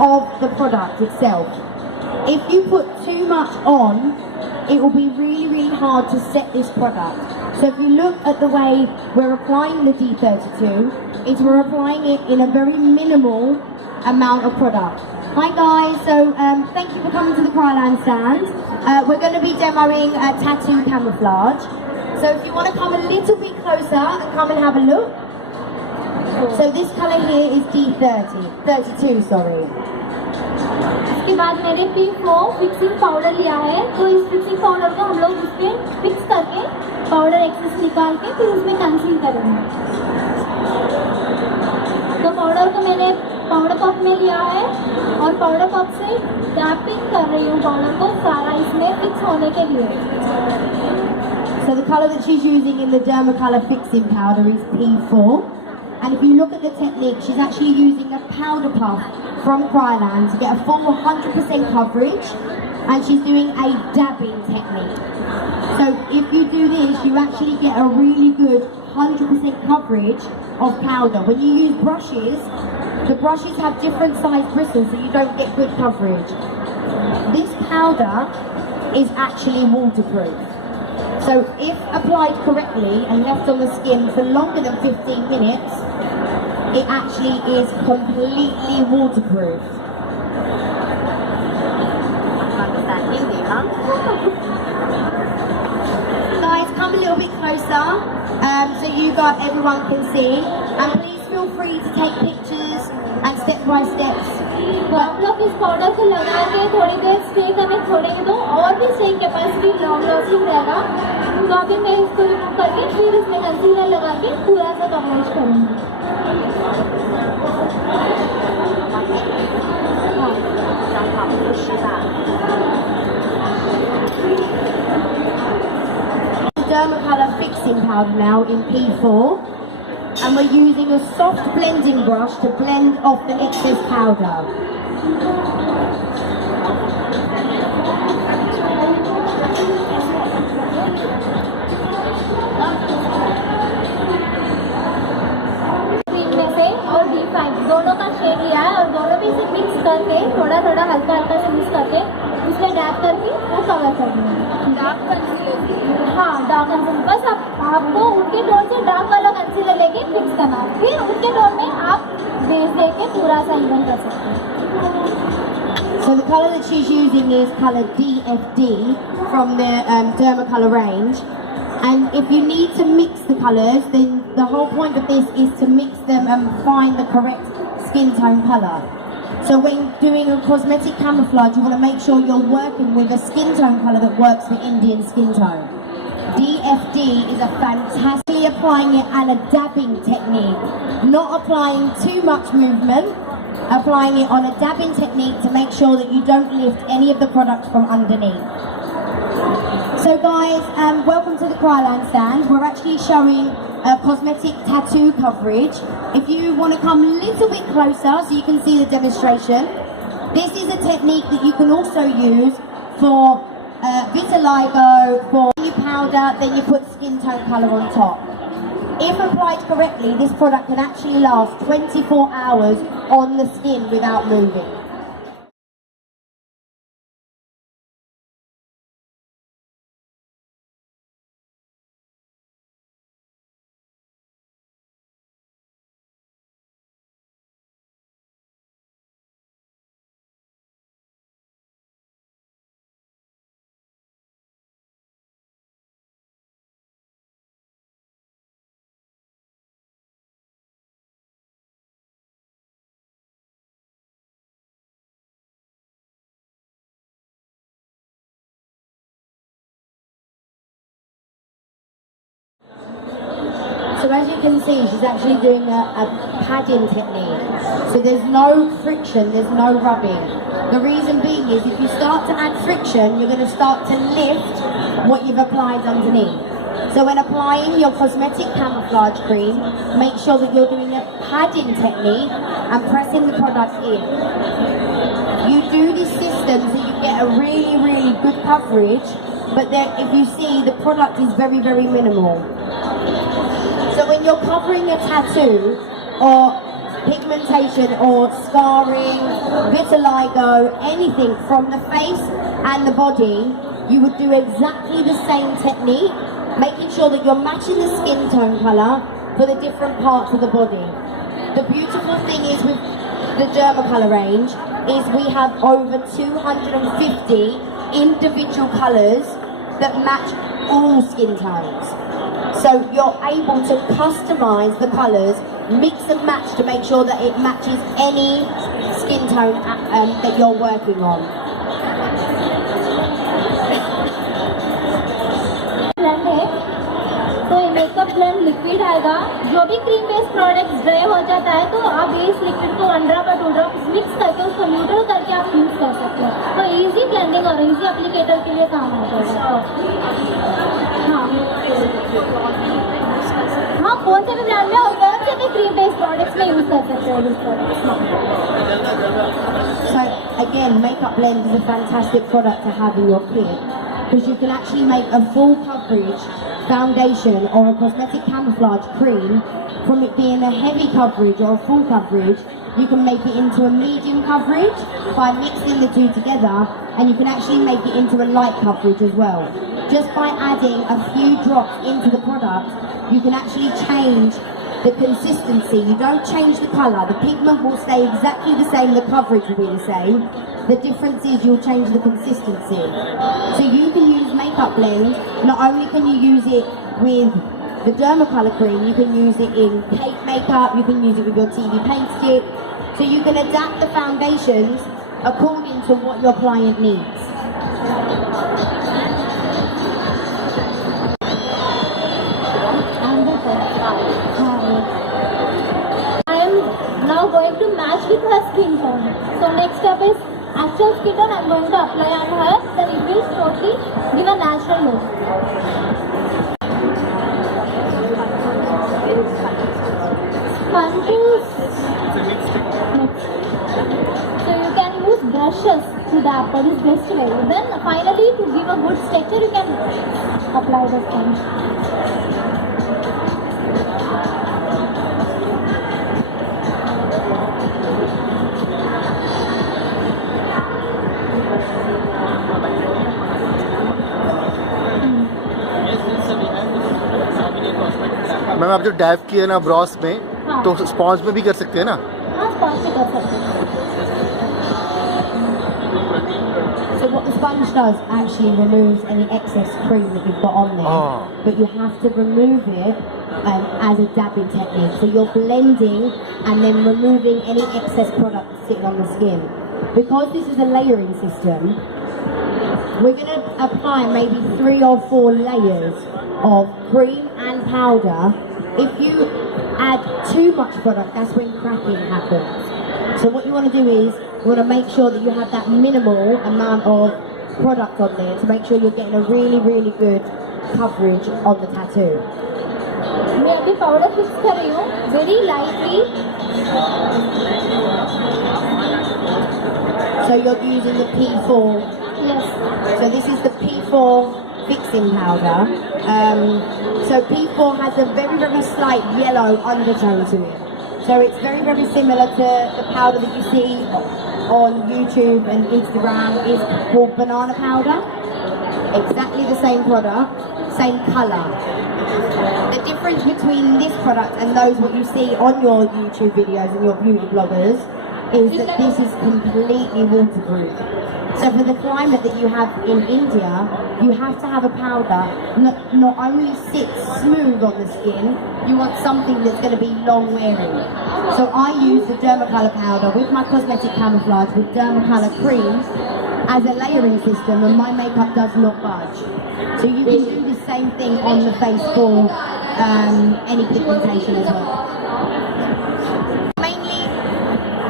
of the product itself. If you put too much on, it will be really, really hard to set this product. So if you look at the way we're applying the D32, is we're applying it in a very minimal amount of product. Hi guys, so thank you for coming to the Krylon stand. We're going to be demoing tattoo camouflage. So if you want to come a little bit closer and come and have a look. So this color here is D32, sorry. इसके बाद मैंने P4 fixing powder लिया है, तो इस fixing powder को हम लोग उसमें फिक्स करके पाउडर एक्सेस निकाल के फिर उसमें कंसील करेंगे। तो पाउडर को मैंने पाउडर पफ में लिया है और पाउडर पफ से डैपिंग कर रही हूँ पाउडर को सारा इसमें फिक्स होने के लिए। So the color that she's using in the Dermacolor fixing powder is P4. And if you look at the technique, she's actually using a powder puff from Krylon to get a full 100% coverage, and she's doing a dabbing technique. So if you do this, you actually get a really good 100% coverage of powder. When you use brushes, the brushes have different size bristles, so you don't get good coverage. This powder is actually waterproof. So if applied correctly and left on the skin for longer than 15 minutes, it actually is completely waterproof. Guys, come a little bit closer so everyone can see. And please feel free to take pictures and step by steps. तो आप लोग इस powder को लगा के थोड़ी देर stay करने छोड़ेंगे तो और भी स्टे कैपेसिटी लॉन्ग लास्टिंग रहेगा। तो अभी मैं इसको रिमूव करके फिर इसमें कंसीलर लगा के पूरा सा कवरेज करूँगी। Dermacolor fixing powder now in P4, and we're using a soft blending brush to blend off the excess powder. और D5 दोनों का शेड लिया है और दोनों भी इसे मिक्स करके थोड़ा थोड़ा हल्का हल्का से मिक्स करके उसमें डैप करके वो कवर करना है। डार्क कंसीलर, हाँ डार्क कंसीलर, बस आपको उनके टोन से डार्क वाला कंसीलर लेके फिक्स करना है, फिर उनके टोन में आप बेस देके पूरा सा इवन कर सकते हैं। So the colour that she's using is colour DFD from the Dermacolor range. And if you need to mix the colours, then the whole point of this is to mix them and find the correct skin tone colour. So when doing a cosmetic camouflage, you want to make sure you're working with a skin tone colour that works for Indian skin tone. DFD is a fantastically applying it and a dabbing technique, not applying too much movement, applying it on a dabbing technique to make sure that you don't lift any of the product from underneath. So guys, welcome to the Krylon stand. We're actually showing cosmetic tattoo coverage. If you want to come a little bit closer so you can see the demonstration, this is a technique that you can also use for vitiligo, for powder, then you put skin tone colour on top. If applied correctly, this product can actually last 24 hours on the skin without moving. So as you can see, she's actually doing a padding technique. So there's no friction, there's no rubbing. The reason being is if you start to add friction, you're going to start to lift what you've applied underneath. So when applying your cosmetic camouflage cream, make sure that you're doing a padding technique and pressing the product in. You do this system so you get a really, really good coverage, but then if you see, the product is very, very minimal. So when you're covering a tattoo or pigmentation or scarring, vitiligo, anything from the face and the body, you would do exactly the same technique, making sure that you're matching the skin tone colour for the different parts of the body. The beautiful thing is with the Dermacolour range is we have over 250 individual colours that match all skin tones. So you're able to customise the colours, mix and match to make sure that it matches any skin tone that you're working on. Blend है तो ये makeup blend liquid आएगा. जो भी cream based product dry हो जाता है तो आप इस लिक्विड को 1 ड्रॉप या 2 ड्रॉप मिक्स करके उसको न्यूट्रल करके आप यूज कर सकते हो. तो इजी ब्लेंडिंग और इजी एप्लीकेटर के लिए काम आता है. हाँ, कौन से भी ब्रांड में और कौन से भी क्रीम बेस्ड प्रोडक्ट्स में यूज कर सकते हो इस products. So again, Makeup Blend is a fantastic product to have in your kit because you can actually make a full coverage foundation or a cosmetic camouflage cream from it being a heavy coverage or a full coverage. You can make it into a medium coverage by mixing the two together, and you can actually make it into a light coverage as well. Just by adding a few drops into the product, you can actually change the consistency. You don't change the colour, the pigment will stay exactly the same, the coverage will be the same. The difference is you'll change the consistency. So you can use Makeup Blend, not only can you use it with the Dermacolour cream, you can use it in cake makeup, you can use it with your TV paint stick. So you can adapt the foundations according to what your client needs. I am now going to match with her skin tone. So next step is actual skin tone I am going to apply on her. Then it will totally give a natural look. Sponges. So you can use brushes to dab, that is best way. Then finally to give a good texture you can apply the sponge. Ma'am आप जो dab की है ना Bros में, हाँ. तो sponge में भी कर सकते हैं ना. हाँ, स्पॉन्ज से कर सकते हैं. So what the sponge does actually removes any excess cream that you've got on there, Oh. but you have to remove it as a dabbing technique. So you're blending and then removing any excess product sitting on the skin. Because this is a layering system, we're going to apply maybe 3 or 4 layers of cream and powder. If you add too much product, that's when cracking happens. So what you want to do is you want to make sure that you have that minimal amount of product on there to make sure you're getting a really, really good coverage on the tattoo. मैं अभी powder fix कर रही हूँ very lightly. So you're using the P4. Yes. So this is the P4 fixing powder. So P4 has a very, very slight yellow undertone to it. So it's very, very similar to the powder that you see on YouTube and Instagram. It's called banana powder. Exactly the same product, same colour. The difference between this product and those what you see on your YouTube videos and your beauty bloggers is that this is completely waterproof. So for the climate that you have in India, you have to have a powder that not only sits smooth on the skin, you want something that's going to be long wearing. So I use the Dermacolour powder with my cosmetic camouflage with Dermacolour cream as a layering system, and my makeup does not budge. So you can do the same thing on the face for any pigmentation as well.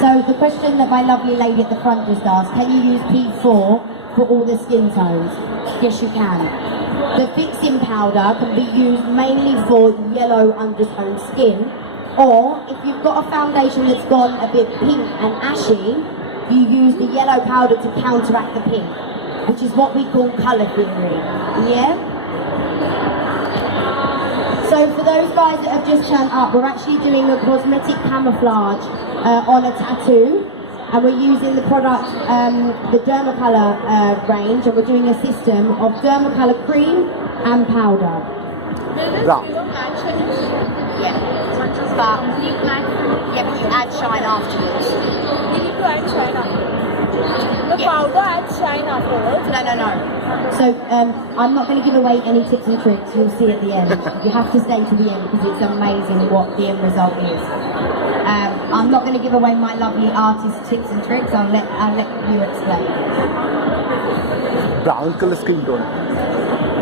So the question that my lovely lady at the front just asked, can you use P4 for all the skin tones? Yes, you can. The fixing powder can be used mainly for yellow undertone skin, or if you've got a foundation that's gone a bit pink and ashy, you use the yellow powder to counteract the pink, which is what we call colour theory. Yeah? So So for those guys that have just turned up, we're actually doing a cosmetic camouflage on a tattoo, and we're using the product, the Dermacolor range, and we're doing a system of Dermacolor cream and powder. Brown. Yeah, but you add shine afterwards. You need to add shine afterwards. The powder adds shine afterwards. No. So I'm not going to give away any tips and tricks. You'll see at the end. You have to stay to the end because it's amazing what the end result is. I'm not going to give away my lovely artist tips and tricks. I'll let you explain. Brown color skin tone.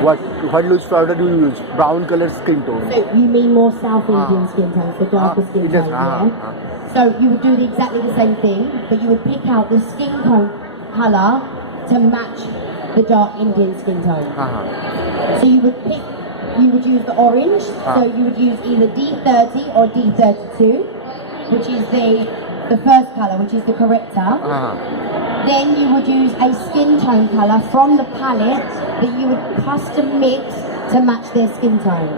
What loose powder do you use? Brown color skin tone. So you mean more South Indian skin tones, so darker skin tones, yeah? So you would do exactly the same thing, but you would pick out the skin tone colour to match the dark Indian skin tone. So you would use the orange, so you would use either D30 or D32, which is the first colour, which is the corrector. Then you would use a skin tone colour from the palette that you would custom mix to match their skin tone.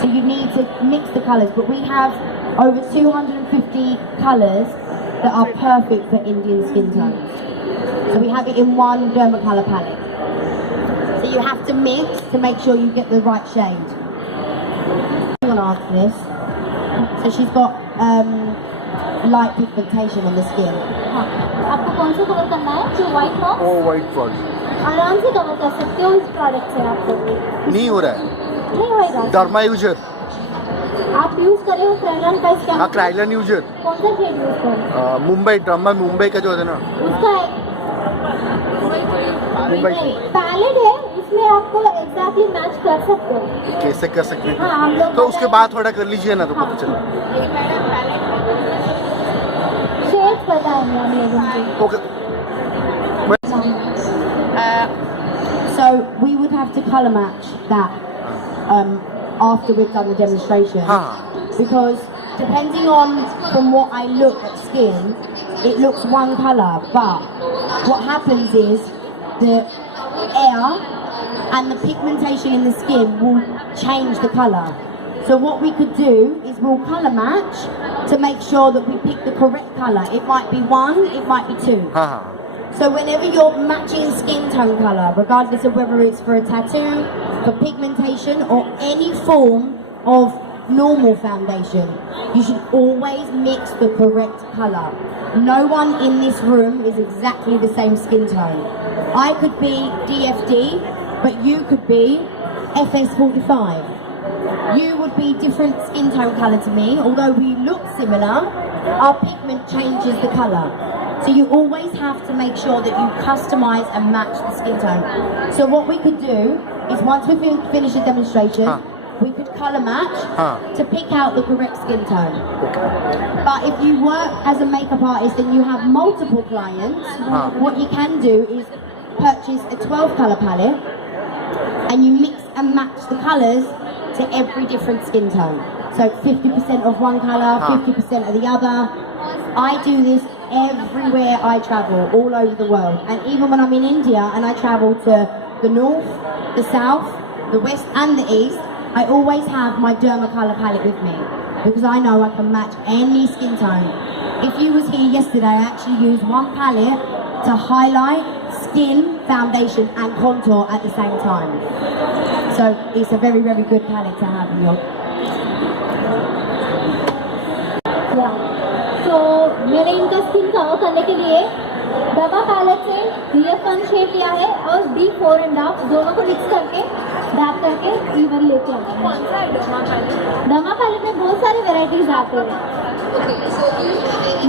So you need to mix the colours, but we have over 250 colours that are perfect for Indian skin tones. So we have it in one Dermacolor palette. So you have to mix to make sure you get the right shade. I'm going to answer this. So she's got light pigmentation on the skin. आपको कौन सा cover करना है? जो white box Oh, white spot. आराम से cover कर सकते हो इस प्रोडक्ट से आपको नहीं हो रहा है. नहीं होएगा Derma user. आप यूज करे हो krylon का स्कैन हाँ, krylon user. कौन सा शेड यूज करो मुंबई ड्रामा मुंबई का जो है ना. उसका मुंबई. पैलेट है इसमें आपको एग्जैक्टली मैच कर सकते हो कैसे कर सकते हैं? हाँ हम लोग तो उसके बाद थोड़ा कर लीजिए ना तो पता चला. शेड पता है हम लोगों को Okay. So we would have to colour match that after we've done the demonstration, because depending on from what I look at skin, it looks one colour, but what happens is the air and the pigmentation in the skin will change the colour. So what we could do is we'll colour match to make sure that we pick the correct colour. It might be one, it might be two. So whenever you're matching skin tone colour, regardless of whether it's for a tattoo, for pigmentation or any form of normal foundation, you should always mix the correct colour. No one in this room is exactly the same skin tone. I could be DFD, but you could be FS45. You would be different skin tone colour to me, although we look similar, our pigment changes the colour. So you always have to make sure that you customise and match the skin tone. So what we could do is once we finish the demonstration, we could colour match to pick out the correct skin tone. But if you work as a makeup artist and you have multiple clients, what you can do is purchase a 12 colour palette and you mix and match the colours to every different skin tone. So 50% of one colour, 50% of the other. I do this everywhere I travel, all over the world. And even when I'm in India and I travel to the north, the south, the west and the east, I always have my Dermacolor palette with me because I know I can match any skin tone. If you was here yesterday, I actually used one palette to highlight skin, foundation and contour at the same time. So it's a very, very good palette to have in your... तो मैंने इनका skin cover करने के लिए दवा palette से DF1 shade लिया है और D4.5 दोनों को मिक्स करके डैप करके इवन लेके आए हैं। कौन सा है दमा पैलेट में बहुत सारी वेराइटीज आते हैं।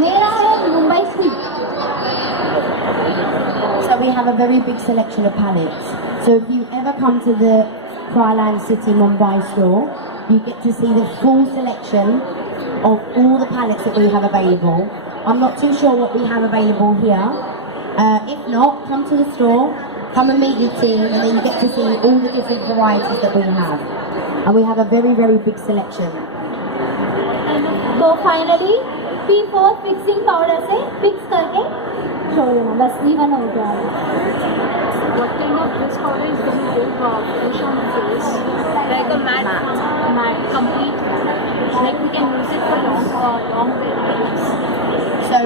मेरा है Mumbai stick. So we have a very big selection of palettes. So if you ever come to the Krylon City Mumbai store, you get to see the full selection of all the palettes that we have available. I'm not too sure what we have available here. If not, come to the store, come and meet the team, and then you get to see all the different varieties that we have. And we have a very, very big selection. तो finally P4 fixing powder से fix करके छोड़ देना, बस even हो गया है। What kind of this powder is going to give finish on the face? Like a matte complete. Like we can use it for long periods. So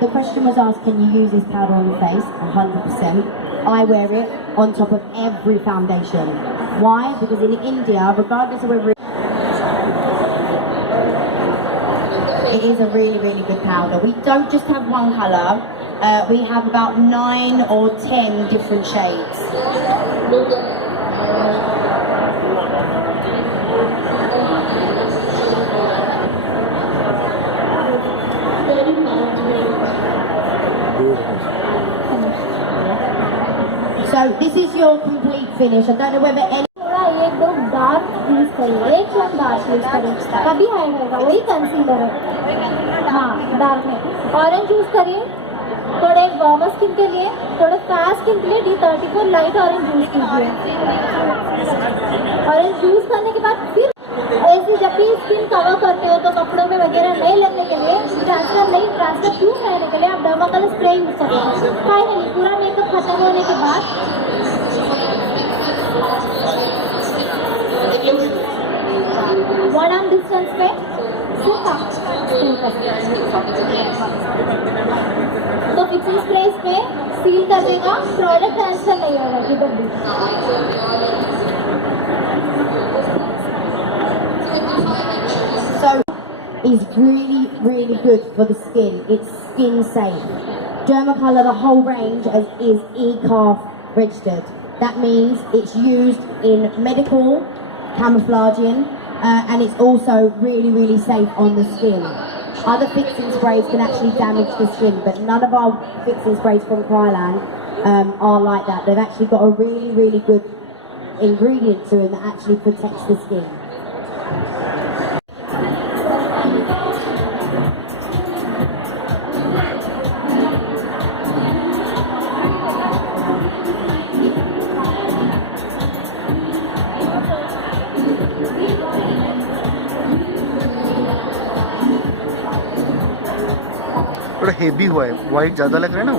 the question was asked, can you use this powder on the face? 100%. I wear it on top of every foundation. Why? Because in India, regardless of whether it is a really, really good powder. We don't just have one colour. We have about 9 or 10 different shades. So this is your complete finish. I don't know whether any थोड़ा एकदम dark use करिए, एकदम dark use करिए, तभी hide होगा. वही concealer है. हाँ, डार्क में ऑरेंज यूज करिए. थोड़े वार्म स्किन के लिए, थोड़े फास्ट स्किन के लिए D34 लाइट ऑरेंज यूज कीजिए. ऑरेंज यूज करने के बाद फिर ऐसे जब भी स्किन कवर करते हो तो कपड़ों में वगैरह नहीं लगने के लिए, ट्रांसफर प्रूफ रहने के लिए आप डर्मा कलर स्प्रे यूज करिए. फाइनली पूरा मेकअप खत्म होने के बाद 1 arm डिस्टेंस पे सिर्फ आप स्प्रे करिए. तो फिक्सिंग स्प्रे पे सील कर देगा, प्रोडक्ट ट्रांसफर नहीं होगा किधर भी. So is really, really good for the skin. It's skin safe. Dermacolor, the whole range is ECARF registered. That means it's used in medical, camouflaging, and it's also really, really safe on the skin. Other fixing sprays can actually damage the skin, but none of our fixing sprays from Krylon are like that. They've actually got a really, really good ingredient to them that actually protects the skin. थोड़ा heavy हुआ है, white ज़्यादा लग रहा है ना वो.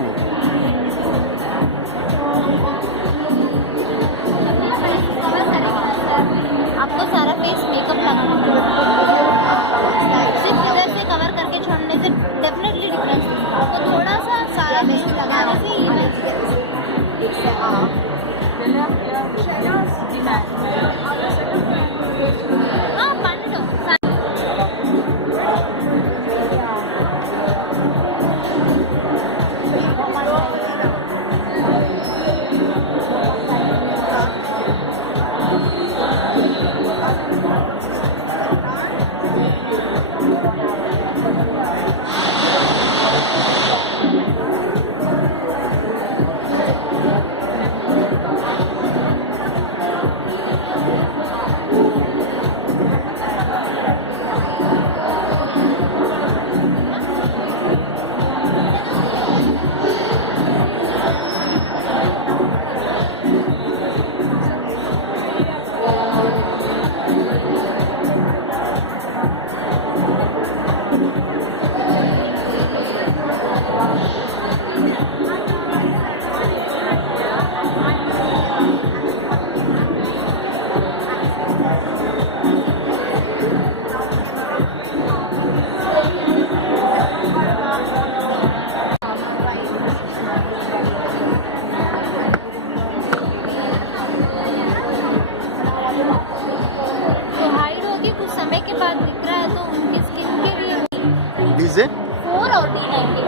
आपको सारा फेस मेकअप लगाना है. सिर्फ इधर से कवर करके छोड़ने से डेफिनेटली डिफरेंस. आपको थोड़ा सा सारा फेस लगाने से ही हाँ पानी दो. डीजे 4 और D90.